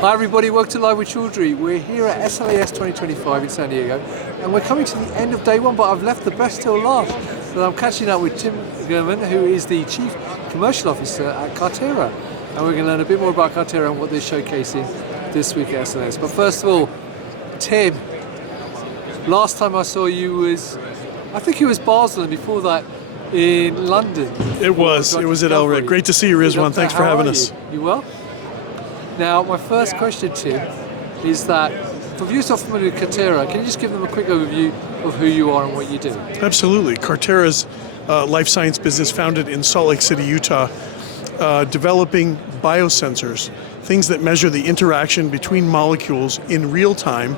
Hi everybody, welcome to Live with Chaudhry. We're here at SLAS 2025 in San Diego and we're coming to the end of day one, but I've left the best till last. So I'm catching up with Tim German, who is the Chief Commercial Officer at Carterra. And we're going to learn a bit more about Carterra and what they're showcasing this week at SLAS. But first of all, Tim, last time I saw you was, I think it was Basel, and before that in London. It was at Elric. Great to see you, Rizwan. Thanks for having us. You well? Now, my first question, Tim, is that for viewers not familiar with Carterra, can you just give them a quick overview of who you are and what you do? Absolutely. Carterra's life science business founded in Salt Lake City, Utah, developing biosensors, things that measure the interaction between molecules in real time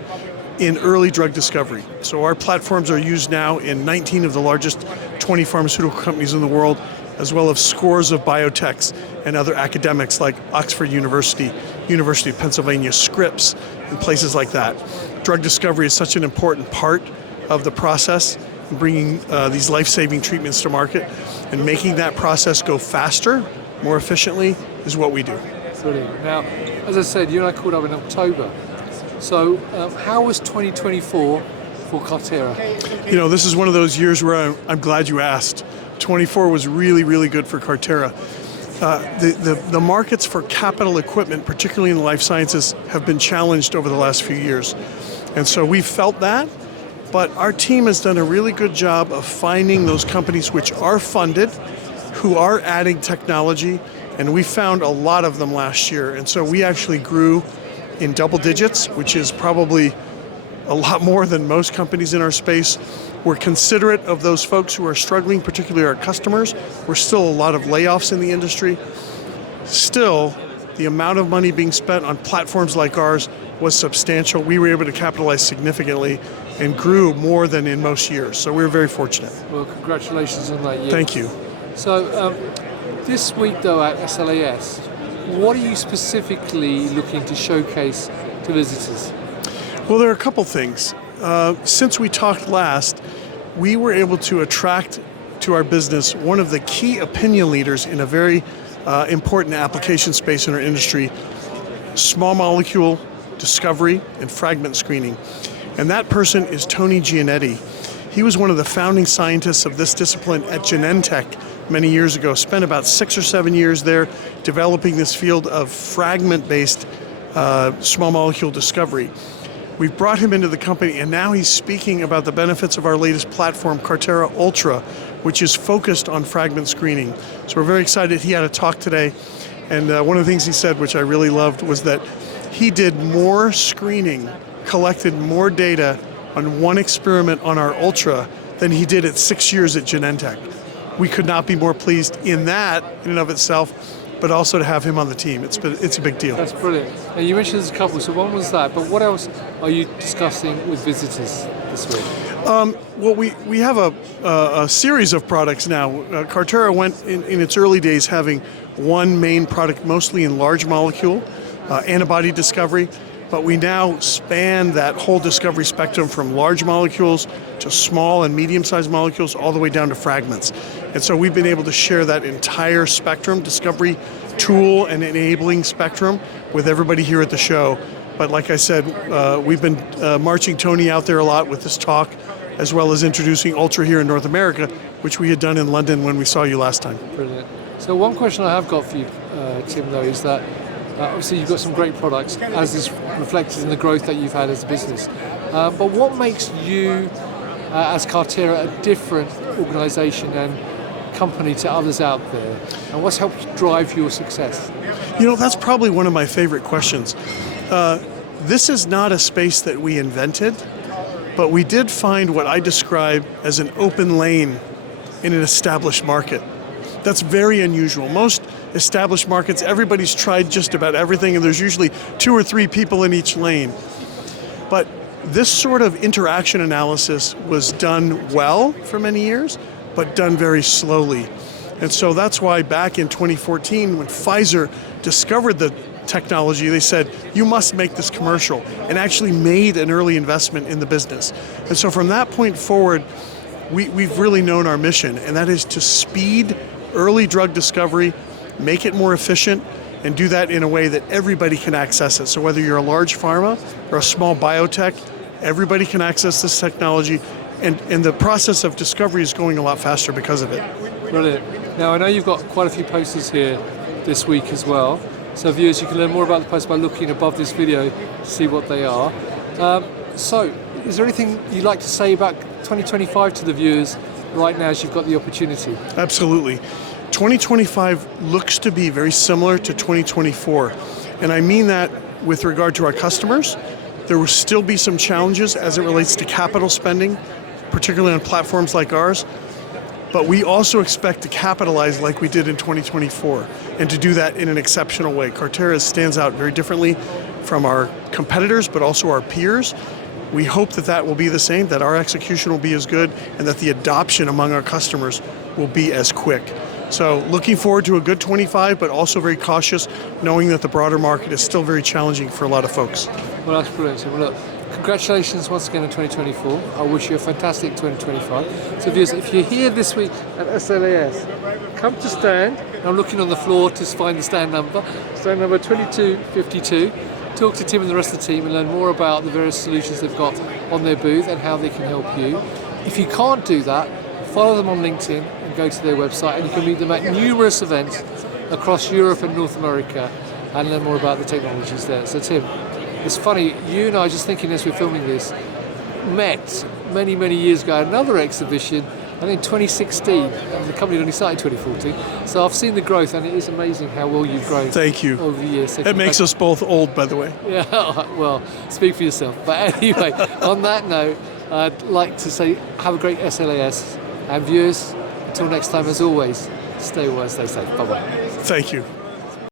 in early drug discovery. So our platforms are used now in 19 of the largest 20 pharmaceutical companies in the world, as well as scores of biotechs and other academics like Oxford University, University of Pennsylvania, Scripps, and places like that. Drug discovery is such an important part of the process, bringing these life-saving treatments to market, and making that process go faster, more efficiently, is what we do. Brilliant. Now, as I said, you and I caught up in October. So how was 2024 for Carterra? You know, this is one of those years where I'm glad you asked. 24 was really, really good for Carterra. The markets for capital equipment, particularly in the life sciences, have been challenged over the last few years. And so we felt that, but our team has done a really good job of finding those companies which are funded, who are adding technology, and we found a lot of them last year. And so we actually grew in double digits, which is probably a lot more than most companies in our space. We're considerate of those folks who are struggling, particularly our customers. We're still a lot of layoffs in the industry. Still, the amount of money being spent on platforms like ours was substantial. We were able to capitalize significantly and grew more than in most years. So we were very fortunate. Well, congratulations on that year. Thank you. So this week though at SLAS, what are you specifically looking to showcase to visitors? Well, there are a couple things. Since we talked last, we were able to attract to our business one of the key opinion leaders in a very important application space in our industry, small molecule discovery and fragment screening. And that person is Tony Giannetti. He was one of the founding scientists of this discipline at Genentech many years ago, spent about 6 or 7 years there developing this field of fragment-based small molecule discovery. We've brought him into the company, and now he's speaking about the benefits of our latest platform, Carterra Ultra, which is focused on fragment screening. So we're very excited. He had a talk today, and one of the things he said, which I really loved, was that he did more screening, collected more data on one experiment on our Ultra than he did at 6 years at Genentech. We could not be more pleased in that, in and of itself, but also to have him on the team. It's a big deal. That's brilliant. Now you mentioned there's a couple, so one was that, but what else are you discussing with visitors this week? Well, we have a series of products now. Carterra went in its early days having one main product, mostly in large molecule, antibody discovery, but we now span that whole discovery spectrum from large molecules to small and medium-sized molecules all the way down to fragments. And so we've been able to share that entire spectrum, discovery tool and enabling spectrum with everybody here at the show. But like I said, we've been marching Tony out there a lot with this talk, as well as introducing Ultra here in North America, which we had done in London when we saw you last time. Brilliant. So one question I have got for you, Tim, though, is that obviously you've got some great products, as is reflected in the growth that you've had as a business. But what makes you, as Carterra, a different organisation and company to others out there? And what's helped drive your success? You know, that's probably one of my favorite questions. This is not a space that we invented, but we did find what I describe as an open lane in an established market. That's very unusual. Most established markets, everybody's tried just about everything, and there's usually 2 or 3 people in each lane. But this sort of interaction analysis was done well for many years, but done very slowly. And so that's why back in 2014, when Pfizer discovered the technology, they said, you must make this commercial, and actually made an early investment in the business. And so from that point forward, we've really known our mission, and that is to speed early drug discovery, make it more efficient, and do that in a way that everybody can access it. So whether you're a large pharma or a small biotech, everybody can access this technology, and the process of discovery is going a lot faster because of it. Brilliant. Now I know you've got quite a few posters here this week as well. So viewers, you can learn more about the post by looking above this video to see what they are. So is there anything you'd like to say about 2025 to the viewers right now as you've got the opportunity? Absolutely. 2025 looks to be very similar to 2024. And I mean that with regard to our customers. There will still be some challenges as it relates to capital spending, particularly on platforms like ours. But we also expect to capitalize like we did in 2024 and to do that in an exceptional way. Carterra stands out very differently from our competitors, but also our peers. We hope that that will be the same, that our execution will be as good, and that the adoption among our customers will be as quick. So looking forward to a good 25, but also very cautious, knowing that the broader market is still very challenging for a lot of folks. Well, that's brilliant. So, well, look, congratulations once again on 2024. I wish you a fantastic 2025. So viewers, if you're here this week at SLAS, come to stand. I'm looking on the floor to find the stand number 2252. Talk to Tim and the rest of the team and learn more about the various solutions they've got on their booth and how they can help you. If you can't do that, follow them on LinkedIn and go to their website, and you can meet them at numerous events across Europe and North America and learn more about the technologies there. So Tim, it's funny, you and I, just thinking as we're filming this, met many, many years ago at another exhibition, I think 2016, and the company only started in 2014. So I've seen the growth, and it is amazing how well you've grown. Thank you. Over the years. So it makes us both old, by the way. Yeah, well, speak for yourself. But anyway, on that note, I'd like to say have a great SLAS, and viewers, until next time, as always, stay well, stay safe. Bye-bye. Thank you.